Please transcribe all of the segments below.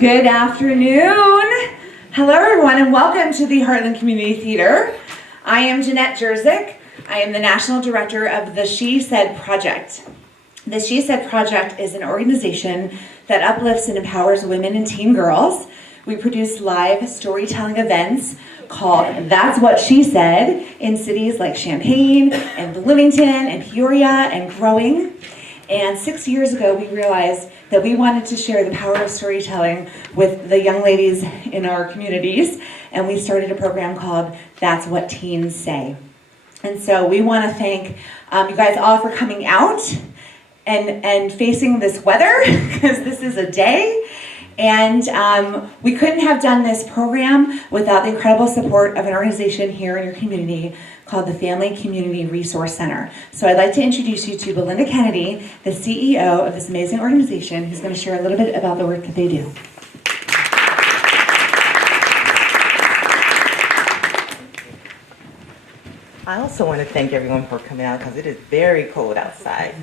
Good afternoon. Hello everyone and welcome to the Heartland Community Theater. I am Jenette Jurczyk. I am the National Director of the She Said Project. The She Said Project is an organization that uplifts and empowers women and teen girls. We produce live storytelling events called That's What She Said in cities like Champaign and Bloomington and Peoria and growing. And 6 years ago, we realized that we wanted to share the power of storytelling with the young ladies in our communities, and we started a program called That's What Teens Say. And so we want to thank you guys all for coming out and facing this weather, because this is a day. And we couldn't have done this program without the incredible support of an organization here in your community called the Family Community Resource Center. So I'd like to introduce you to Belinda Kennedy, the CEO of this amazing organization, who's going to share a little bit about the work that they do. I also want to thank everyone for coming out because it is very cold outside.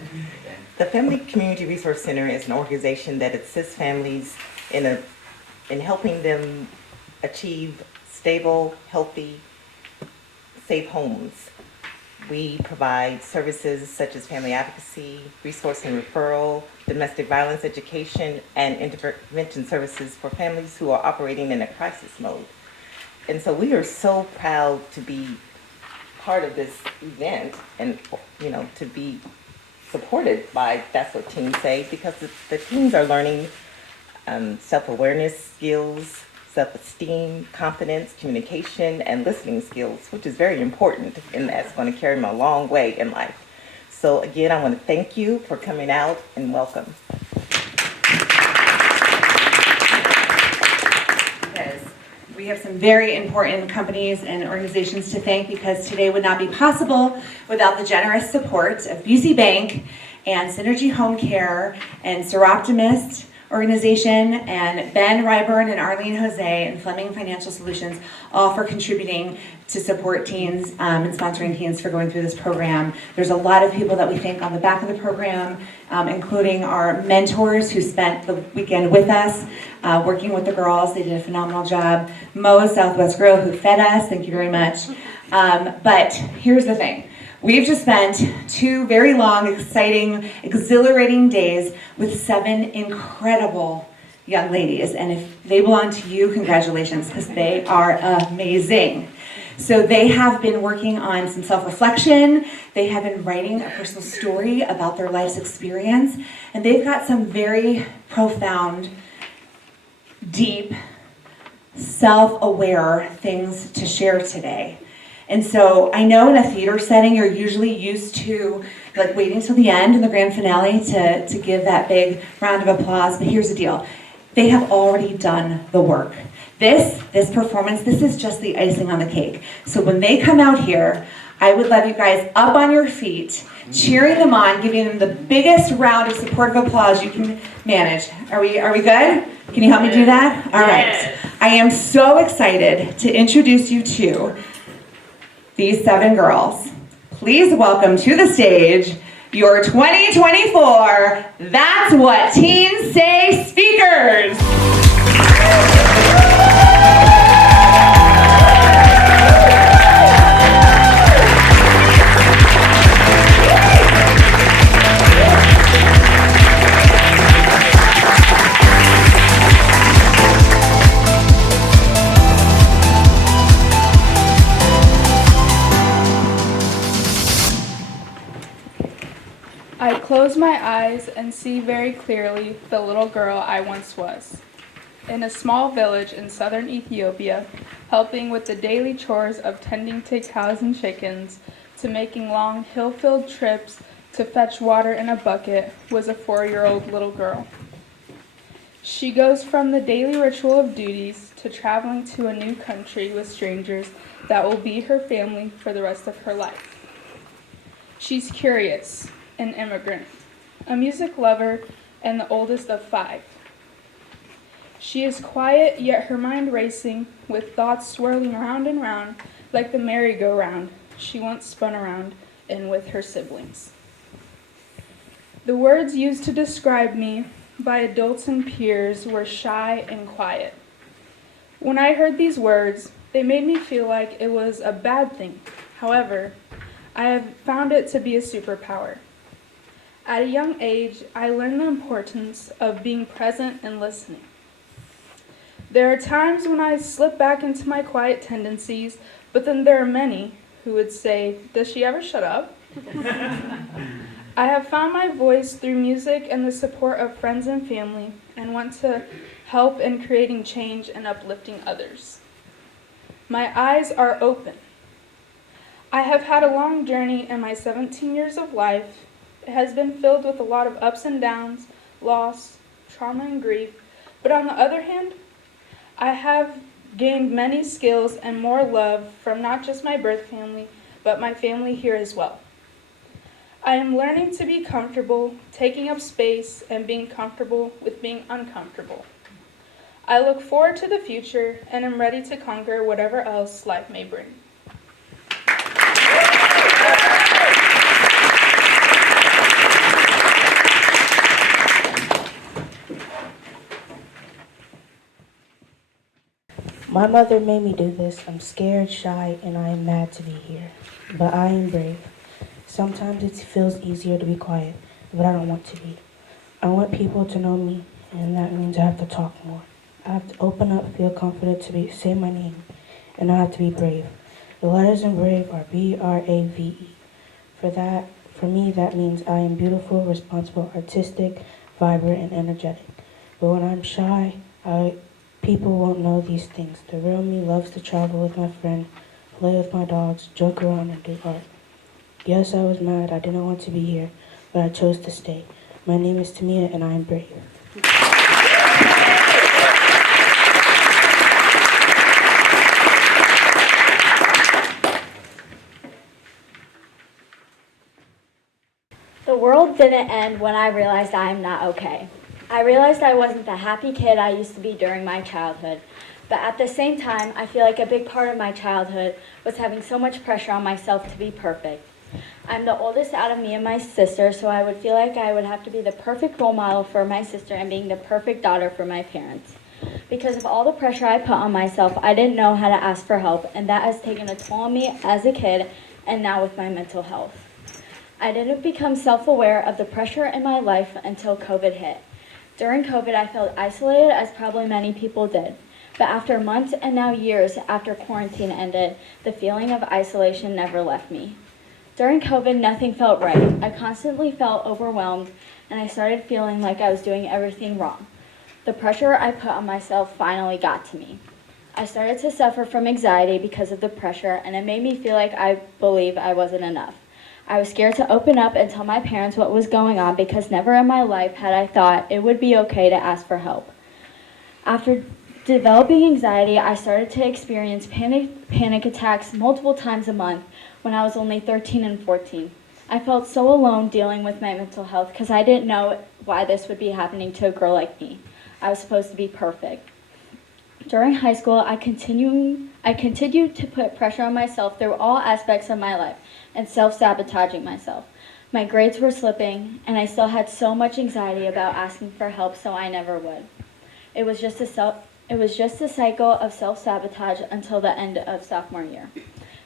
The Family Community Resource Center is an organization that assists families in helping them achieve stable, healthy, safe homes. We provide services such as family advocacy, resource and referral, domestic violence education, and intervention services for families who are operating in a crisis mode. And so we are so proud to be part of this event and, you know, to be supported by That's What Teens Say, because the teens are learning self-awareness skills, self-esteem, confidence, communication, and listening skills, which is very important, and that's going to carry them a long way in life. So again, I want to thank you for coming out and welcome. We have some very important companies and organizations to thank, because today would not be possible without the generous support of Busey Bank and Synergy Home Care and Soroptimist organization and Ben, Ryburn, and Arlene, Hosea, and Fleming Financial Solutions, all for contributing to support teens and sponsoring teens for going through this program. There's a lot of people that we thank on the back of the program, including our mentors who spent the weekend with us, working with the girls. They did a phenomenal job. Mo, Southwest Grill, who fed us, thank you very much. But here's the thing. We've just spent 2 very long, exciting, exhilarating days with 7 incredible young ladies. And if they belong to you, congratulations, because they are amazing. So they have been working on some self-reflection. They have been writing a personal story about their life's experience. And they've got some very profound, deep, self-aware things to share today. And so I know in a theater setting, you're usually used to like waiting till the end in the grand finale to give that big round of applause. But here's the deal. They have already done the work. This performance, this is just the icing on the cake. So when they come out here, I would love you guys up on your feet, cheering them on, giving them the biggest round of supportive applause you can manage. Are we good? Can you help me do that? All right. I am so excited to introduce you to these 7 girls. Please welcome to the stage your 2024 That's What Teens Say speakers. I close my eyes and see very clearly the little girl I once was. In a small village in southern Ethiopia, helping with the daily chores of tending to cows and chickens, to making long hill-filled trips to fetch water in a bucket, was a 4-year-old little girl. She goes from the daily ritual of duties to traveling to a new country with strangers that will be her family for the rest of her life. She's curious, an immigrant, a music lover, and the oldest of 5. She is quiet, yet her mind racing, with thoughts swirling round and round like the merry-go-round she once spun around in with her siblings. The words used to describe me by adults and peers were shy and quiet. When I heard these words, they made me feel like it was a bad thing. However, I have found it to be a superpower. At a young age, I learned the importance of being present and listening. There are times when I slip back into my quiet tendencies, but then there are many who would say, "Does she ever shut up?" I have found my voice through music and the support of friends and family, and want to help in creating change and uplifting others. My eyes are open. I have had a long journey in my 17 years of life. It has been filled with a lot of ups and downs, loss, trauma, and grief. But on the other hand, I have gained many skills and more love from not just my birth family, but my family here as well. I am learning to be comfortable, taking up space, and being comfortable with being uncomfortable. I look forward to the future and am ready to conquer whatever else life may bring. My mother made me do this. I'm scared, shy, and I am mad to be here. But I am brave. Sometimes it feels easier to be quiet, but I don't want to be. I want people to know me, and that means I have to talk more. I have to open up, feel confident to say my name, and I have to be brave. The letters in brave are B-R-A-V-E. For me, that means I am beautiful, responsible, artistic, vibrant, and energetic. But when I'm shy, people won't know these things. The real me loves to travel with my friend, play with my dogs, joke around, and do art. Yes, I was mad. I didn't want to be here, but I chose to stay. My name is Tamea, and I am brave. The world didn't end when I realized I am not okay. I realized I wasn't the happy kid I used to be during my childhood. But at the same time, I feel like a big part of my childhood was having so much pressure on myself to be perfect. I'm the oldest out of me and my sister, so I would feel like I would have to be the perfect role model for my sister and being the perfect daughter for my parents. Because of all the pressure I put on myself, I didn't know how to ask for help, and that has taken a toll on me as a kid and now with my mental health. I didn't become self-aware of the pressure in my life until COVID hit. During COVID, I felt isolated, as probably many people did. But after months and now years after quarantine ended, the feeling of isolation never left me. During COVID, nothing felt right. I constantly felt overwhelmed, and I started feeling like I was doing everything wrong. The pressure I put on myself finally got to me. I started to suffer from anxiety because of the pressure, and it made me feel like I believed I wasn't enough. I was scared to open up and tell my parents what was going on because never in my life had I thought it would be okay to ask for help. After developing anxiety, I started to experience panic attacks multiple times a month when I was only 13 and 14. I felt so alone dealing with my mental health because I didn't know why this would be happening to a girl like me. I was supposed to be perfect. During high school, I continued to put pressure on myself through all aspects of my life and self-sabotaging myself. My grades were slipping, and I still had so much anxiety about asking for help, so I never would. It was just a cycle of self-sabotage until the end of sophomore year.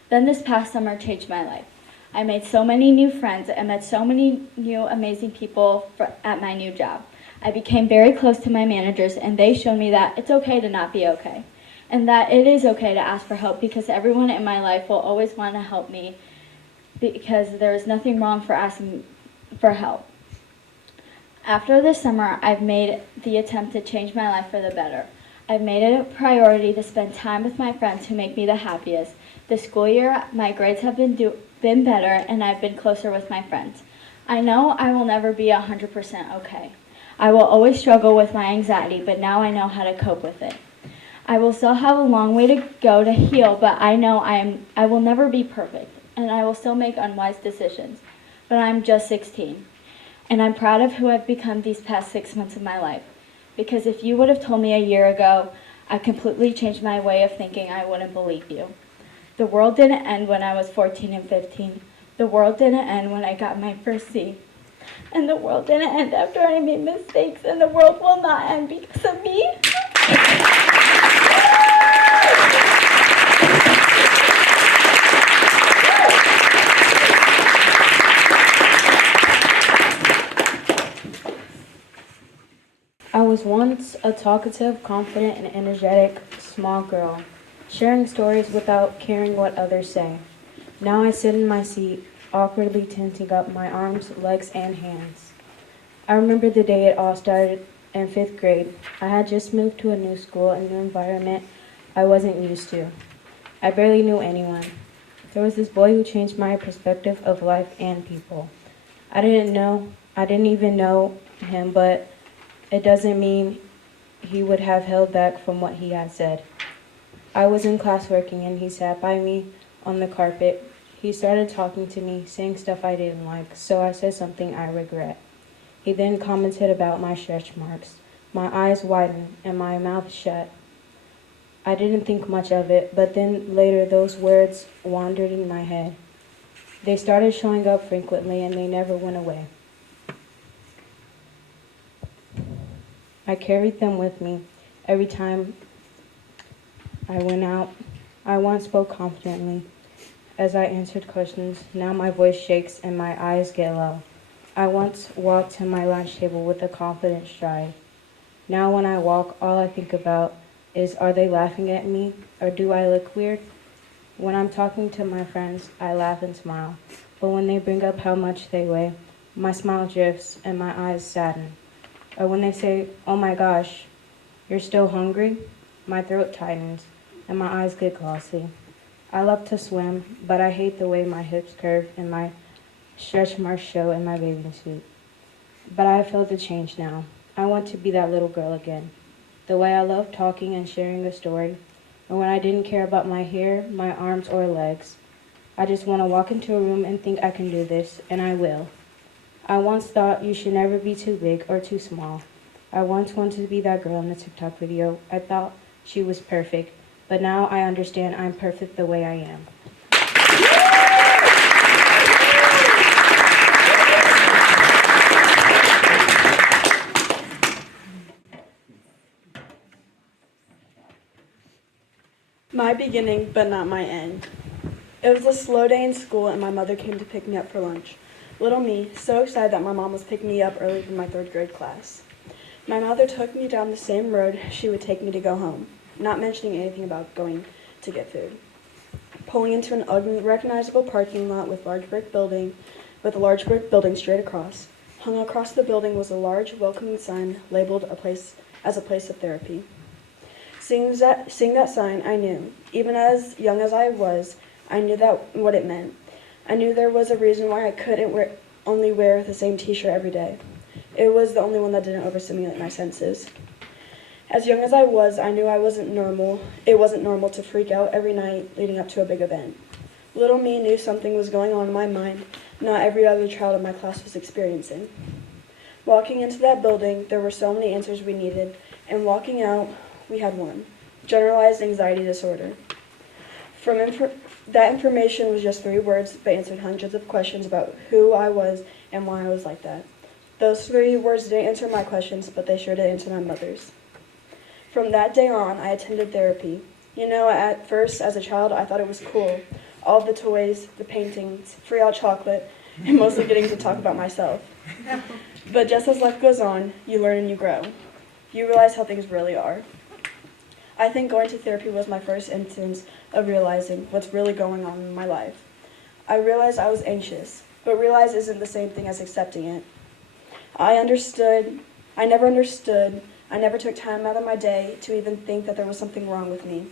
Then this past summer changed my life. I made so many new friends and met so many new amazing people at my new job. I became very close to my managers, and they showed me that it's okay to not be okay, and that it is okay to ask for help because everyone in my life will always want to help me because there is nothing wrong for asking for help. After this summer, I've made the attempt to change my life for the better. I've made it a priority to spend time with my friends who make me the happiest. This school year, my grades have been better, and I've been closer with my friends. I know I will never be 100% okay. I will always struggle with my anxiety, but now I know how to cope with it. I will still have a long way to go to heal, but I know I will never be perfect, and I will still make unwise decisions. But I'm just 16, and I'm proud of who I've become these past 6 months of my life. Because if you would have told me a year ago, I completely changed my way of thinking, I wouldn't believe you. The world didn't end when I was 14 and 15. The world didn't end when I got my first C. And the world didn't end after I made mistakes, and the world will not end because of me. I was once a talkative, confident, and energetic small girl, sharing stories without caring what others say. Now I sit in my seat, awkwardly tensing up my arms, legs, and hands. I remember the day it all started in 5th grade. I had just moved to a new school, a new environment I wasn't used to. I barely knew anyone. There was this boy who changed my perspective of life and people. I didn't even know him, but it doesn't mean he would have held back from what he had said. I was in class working and he sat by me on the carpet. He started talking to me, saying stuff I didn't like, so I said something I regret. He then commented about my stretch marks. My eyes widened and my mouth shut. I didn't think much of it, but then later those words wandered in my head. They started showing up frequently and they never went away. I carried them with me every time I went out. I once spoke confidently as I answered questions. Now my voice shakes and my eyes get low. I once walked to my lunch table with a confident stride. Now when I walk, all I think about is, are they laughing at me or do I look weird? When I'm talking to my friends, I laugh and smile. But when they bring up how much they weigh, my smile drifts and my eyes sadden. Or when they say, oh my gosh, you're still hungry? My throat tightens and my eyes get glossy. I love to swim, but I hate the way my hips curve and my stretch marks show in my bathing suit. But I feel the change now. I want to be that little girl again. The way I love talking and sharing a story. And when I didn't care about my hair, my arms, or legs. I just want to walk into a room and think I can do this, and I will. I once thought you should never be too big or too small. I once wanted to be that girl in the TikTok video. I thought she was perfect, but now I understand I'm perfect the way I am. My beginning, but not my end. It was a slow day in school and my mother came to pick me up for lunch. Little me, so excited that my mom was picking me up early for my 3rd grade class. My mother took me down the same road she would take me to go home, not mentioning anything about going to get food. Pulling into an unrecognizable parking lot with a large brick building straight across. Hung across the building was a large welcoming sign labeled as a place of therapy. Seeing that sign, I knew, even as young as I was, I knew what it meant. I knew there was a reason why I couldn't only wear the same t-shirt every day. It was the only one that didn't overstimulate my senses. As young as I was, I knew I wasn't normal. It wasn't normal to freak out every night leading up to a big event. Little me knew something was going on in my mind not every other child in my class was experiencing. Walking into that building, there were so many answers we needed, and walking out, we had one: generalized anxiety disorder. That information was just 3 words, but answered hundreds of questions about who I was and why I was like that. Those 3 words didn't answer my questions, but they sure did answer my mother's. From that day on, I attended therapy. You know, at first, as a child, I thought it was cool. All the toys, the paintings, free hot chocolate, and mostly getting to talk about myself. But just as life goes on, you learn and you grow. You realize how things really are. I think going to therapy was my first instance of realizing what's really going on in my life. I realized I was anxious, but realize isn't the same thing as accepting it. I never took time out of my day to even think that there was something wrong with me.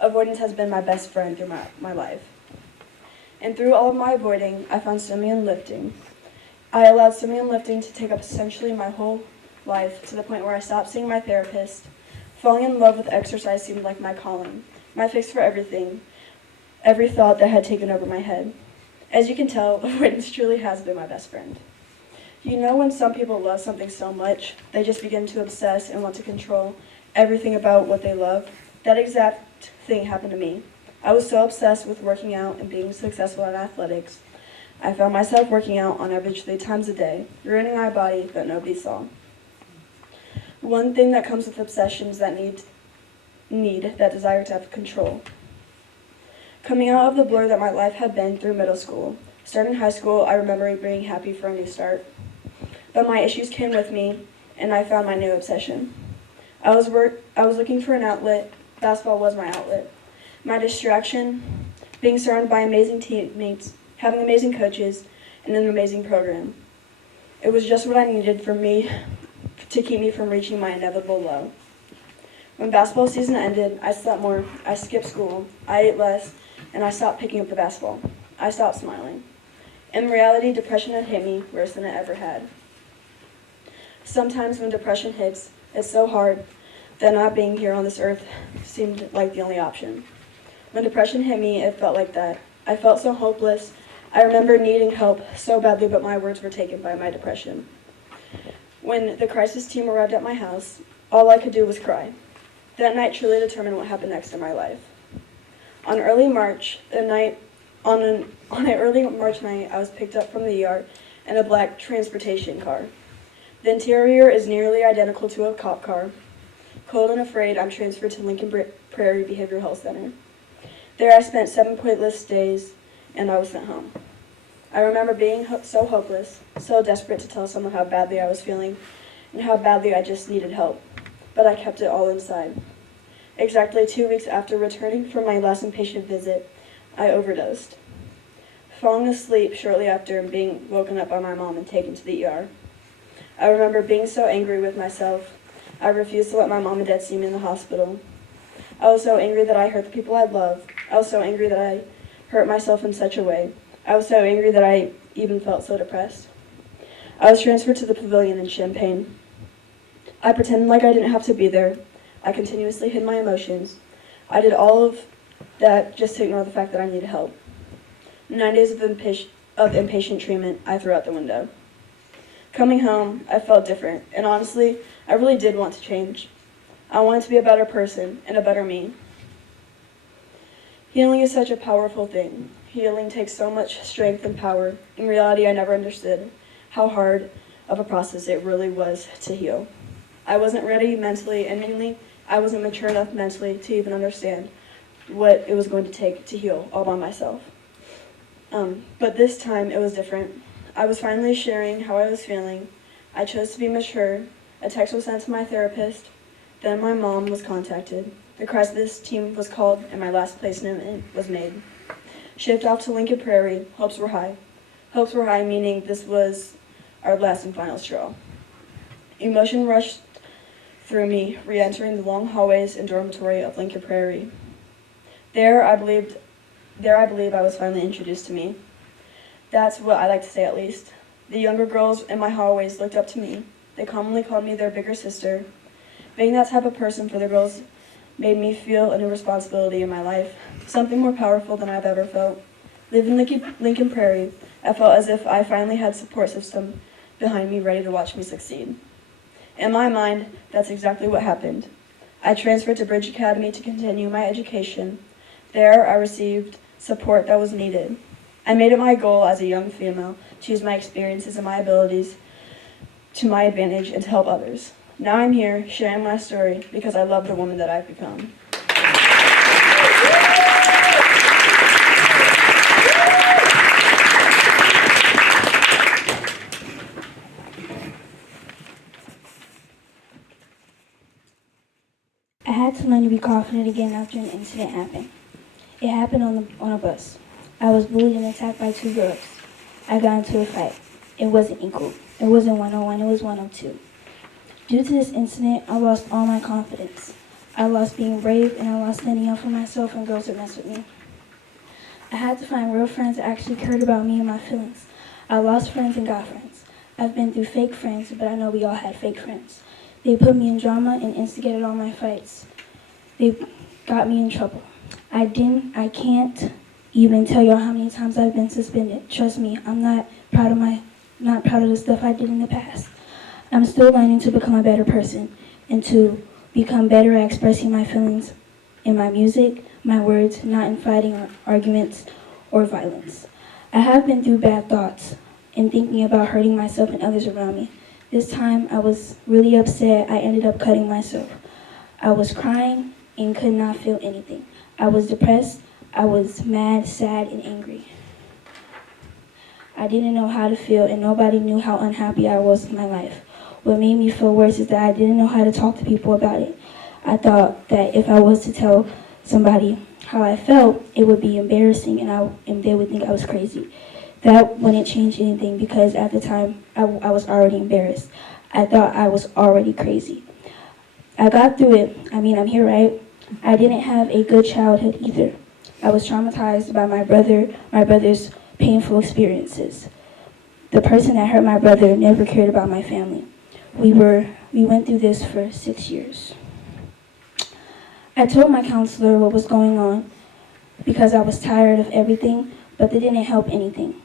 Avoidance has been my best friend through my life. And through all of my avoiding, I found swimming and lifting. I allowed swimming and lifting to take up essentially my whole life to the point where I stopped seeing my therapist. Falling in love with exercise seemed like my calling, my fix for everything, every thought that had taken over my head. As you can tell, avoidance truly has been my best friend. You know when some people love something so much, they just begin to obsess and want to control everything about what they love? That exact thing happened to me. I was so obsessed with working out and being successful in athletics I found myself working out on average 3 times a day, ruining my body that nobody saw. One thing that comes with obsessions that need that desire to have control. Coming out of the blur that my life had been through middle school, starting high school, I remember being happy for a new start. But my issues came with me, and I found my new obsession. I was looking for an outlet. Basketball was my outlet. My distraction, being surrounded by amazing teammates, having amazing coaches, and an amazing program. It was just what I needed for me to keep me from reaching my inevitable low. When basketball season ended, I slept more, I skipped school, I ate less, and I stopped picking up the basketball. I stopped smiling. In reality, depression had hit me worse than it ever had. Sometimes when depression hits, it's so hard that not being here on this earth seemed like the only option. When depression hit me, it felt like that. I felt so hopeless. I remember needing help so badly, but my words were taken by my depression. When the crisis team arrived at my house, all I could do was cry. That night truly determined what happened next in my life. On an early March night, I was picked up from the ER in a black transportation car. The interior is nearly identical to a cop car. Cold and afraid, I'm transferred to Lincoln Prairie Behavioral Health Center. There I spent 7 pointless days, and I was sent home. I remember being so hopeless, so desperate to tell someone how badly I was feeling, and how badly I just needed help. But I kept it all inside. Exactly 2 weeks after returning from my last inpatient visit, I overdosed. Falling asleep shortly after and being woken up by my mom and taken to the ER. I remember being so angry with myself, I refused to let my mom and dad see me in the hospital. I was so angry that I hurt the people I love. I was so angry that I hurt myself in such a way. I was so angry that I even felt so depressed. I was transferred to the pavilion in Champaign. I pretended like I didn't have to be there. I continuously hid my emotions. I did all of that just to ignore the fact that I needed help. 9 days of inpatient treatment, I threw out the window. Coming home, I felt different, and honestly, I really did want to change. I wanted to be a better person and a better me. Healing is such a powerful thing. Healing takes so much strength and power. In reality, I never understood how hard of a process it really was to heal. I wasn't ready mentally and mainly I wasn't mature enough mentally to even understand what it was going to take to heal all by myself. But this time it was different. I was finally sharing how I was feeling. I chose to be mature. A text was sent to my therapist. Then my mom was contacted. The crisis team was called and my last placement was made. Shipped off to Lincoln Prairie, hopes were high. Hopes were high, meaning this was our last and final straw. Emotion rushed through me, re-entering the long hallways and dormitory of Lincoln Prairie. There I believe I was finally introduced to me. That's what I like to say, at least. The younger girls in my hallways looked up to me. They commonly called me their bigger sister. Being that type of person for the girls made me feel a new responsibility in my life, something more powerful than I've ever felt. Living in Lincoln Prairie, I felt as if I finally had a support system behind me ready to watch me succeed. In my mind, that's exactly what happened. I transferred to Bridge Academy to continue my education. There, I received support that was needed. I made it my goal as a young female to use my experiences and my abilities to my advantage and to help others. Now I'm here sharing my story because I love the woman that I've become. I had to learn to be confident again after an incident happened. It happened on a bus. I was bullied and attacked by 2 girls. I got into a fight. It wasn't equal. It wasn't 1-on-1, it was 1-on-2. Due to this incident, I lost all my confidence. I lost being brave, and I lost standing up for myself when girls would mess with me. I had to find real friends that actually cared about me and my feelings. I lost friends and got friends. I've been through fake friends, but I know we all had fake friends. They put me in drama and instigated all my fights. They got me in trouble. I can't even tell y'all how many times I've been suspended. Trust me, I'm not proud of the stuff I did in the past. I'm still learning to become a better person and to become better at expressing my feelings in my music, my words, not in fighting or arguments or violence. I have been through bad thoughts and thinking about hurting myself and others around me. This time I was really upset. I ended up cutting myself. I was crying and could not feel anything. I was depressed. I was mad, sad, and angry. I didn't know how to feel, and nobody knew how unhappy I was with my life. What made me feel worse is that I didn't know how to talk to people about it. I thought that if I was to tell somebody how I felt, it would be embarrassing and they would think I was crazy. That wouldn't change anything because at the time I was already embarrassed. I thought I was already crazy. I got through it. I mean, I'm here, right? I didn't have a good childhood either. I was traumatized by my brother's painful experiences. The person that hurt my brother never cared about my family. We went through this for 6 years. I told my counselor what was going on because I was tired of everything, but that didn't help anything.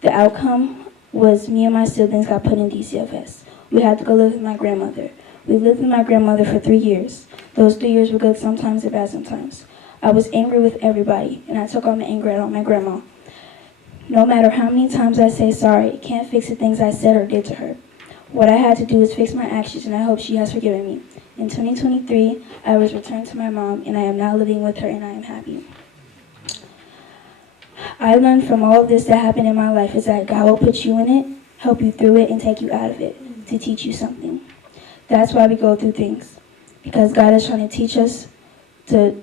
The outcome was me and my siblings got put in DCFS. We had to go live with my grandmother. We lived with my grandmother for 3 years. Those 3 years were good sometimes and bad sometimes. I was angry with everybody, and I took all my anger out on my grandma. No matter how many times I say sorry, it can't fix the things I said or did to her. What I had to do is fix my actions, and I hope she has forgiven me. In 2023, I was returned to my mom, and I am now living with her, and I am happy. I learned from all of this that happened in my life is that God will put you in it, help you through it, and take you out of it to teach you something. That's why we go through things, because God is trying to teach us to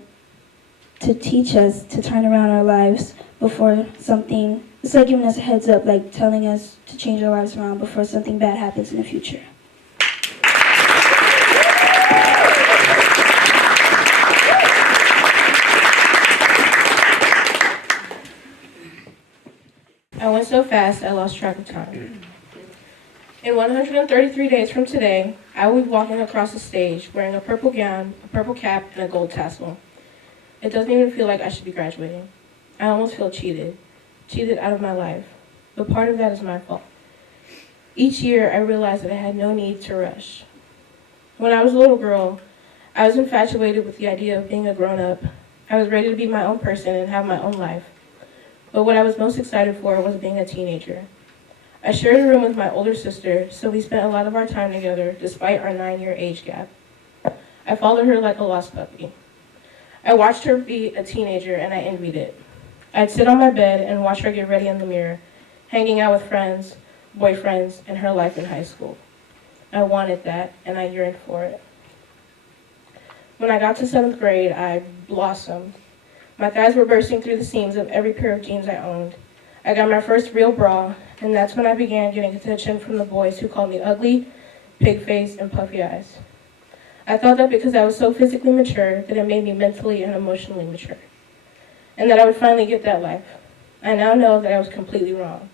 turn around our lives before something. It's like giving us a heads up, like telling us to change our lives around before something bad happens in the future. I went so fast, I lost track of time. In 133 days from today, I will be walking across the stage wearing a purple gown, a purple cap, and a gold tassel. It doesn't even feel like I should be graduating. I almost feel cheated out of my life. But part of that is my fault. Each year, I realized that I had no need to rush. When I was a little girl, I was infatuated with the idea of being a grown-up. I was ready to be my own person and have my own life. But what I was most excited for was being a teenager. I shared a room with my older sister, so we spent a lot of our time together despite our 9-year age gap. I followed her like a lost puppy. I watched her be a teenager and I envied it. I'd sit on my bed and watch her get ready in the mirror, hanging out with friends, boyfriends, and her life in high school. I wanted that and I yearned for it. When I got to 7th grade, I blossomed. My thighs were bursting through the seams of every pair of jeans I owned. I got my first real bra, and that's when I began getting attention from the boys who called me ugly, pig-faced, and puffy eyes. I thought that because I was so physically mature, that it made me mentally and emotionally mature, and that I would finally get that life. I now know that I was completely wrong.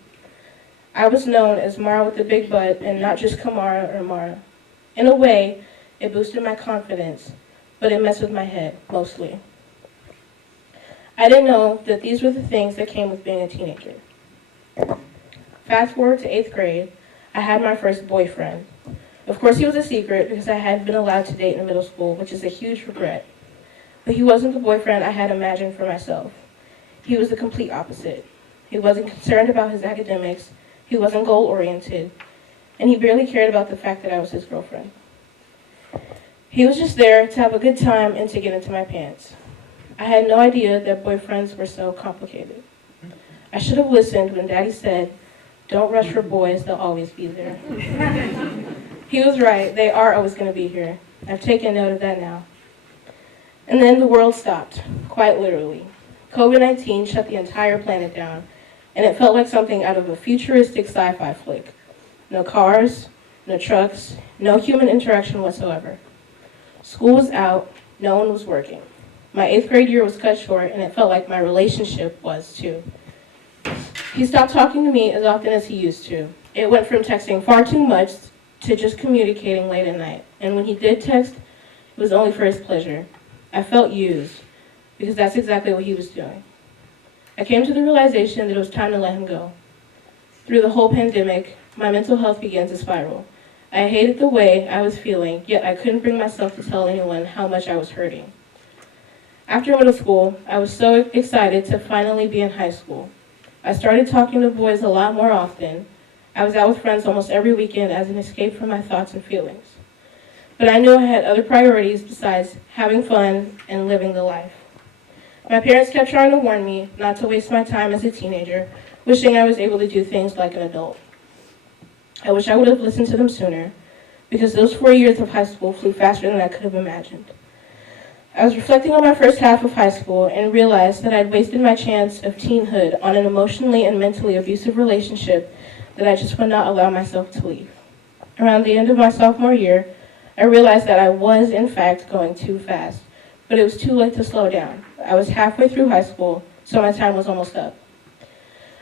I was known as Mara with the big butt, and not just Kh'Mara or Mara. In a way, it boosted my confidence, but it messed with my head, mostly. I didn't know that these were the things that came with being a teenager. Fast forward to 8th grade, I had my first boyfriend. Of course, he was a secret because I hadn't been allowed to date in middle school, which is a huge regret. But he wasn't the boyfriend I had imagined for myself. He was the complete opposite. He wasn't concerned about his academics, he wasn't goal-oriented, and he barely cared about the fact that I was his girlfriend. He was just there to have a good time and to get into my pants. I had no idea that boyfriends were so complicated. I should have listened when Daddy said, "Don't rush for boys, they'll always be there." He was right, they are always going to be here. I've taken note of that now. And then the world stopped, quite literally. COVID-19 shut the entire planet down, and it felt like something out of a futuristic sci-fi flick. No cars, no trucks, no human interaction whatsoever. School was out, no one was working. My 8th grade year was cut short, and it felt like my relationship was too. He stopped talking to me as often as he used to. It went from texting far too much to just communicating late at night. And when he did text, it was only for his pleasure. I felt used, because that's exactly what he was doing. I came to the realization that it was time to let him go. Through the whole pandemic, my mental health began to spiral. I hated the way I was feeling, yet I couldn't bring myself to tell anyone how much I was hurting. After middle school, I was so excited to finally be in high school. I started talking to boys a lot more often. I was out with friends almost every weekend as an escape from my thoughts and feelings. But I knew I had other priorities besides having fun and living the life. My parents kept trying to warn me not to waste my time as a teenager, wishing I was able to do things like an adult. I wish I would have listened to them sooner, because those 4 years of high school flew faster than I could have imagined. I was reflecting on my first half of high school and realized that I'd wasted my chance of teenhood on an emotionally and mentally abusive relationship that I just would not allow myself to leave. Around the end of my sophomore year, I realized that I was, in fact, going too fast, but it was too late to slow down. I was halfway through high school, so my time was almost up.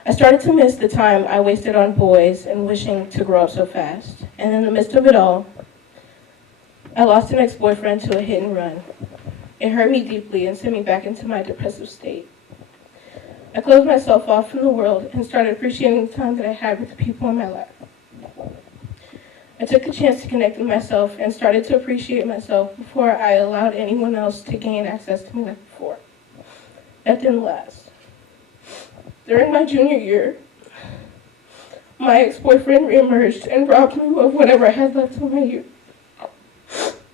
I started to miss the time I wasted on boys and wishing to grow up so fast. And in the midst of it all, I lost an ex-boyfriend to a hit and run. It hurt me deeply and sent me back into my depressive state. I closed myself off from the world and started appreciating the time that I had with the people in my life. I took the chance to connect with myself and started to appreciate myself before I allowed anyone else to gain access to me like before. That didn't last. During my junior year, my ex-boyfriend reemerged and robbed me of whatever I had left of my youth.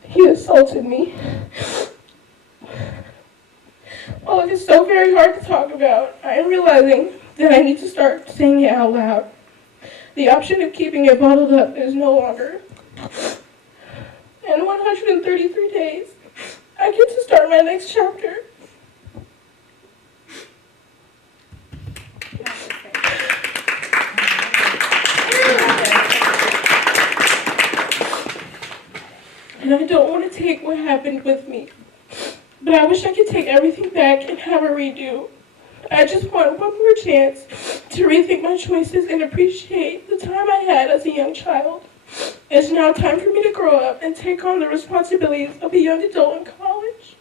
He assaulted me. While it is so very hard to talk about, I am realizing that I need to start saying it out loud. The option of keeping it bottled up is no longer. In 133 days, I get to start my next chapter. And I don't want to take what happened with me, but I wish I could take everything back and have a redo. I just want one more chance to rethink my choices and appreciate the time I had as a young child. It's now time for me to grow up and take on the responsibilities of a young adult in college.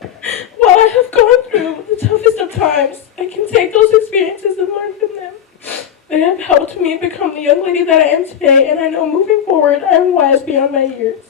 While I have gone through the toughest of times, I can take those experiences and learn from them. They have helped me become the young lady that I am today, and I know moving forward I am wise beyond my years.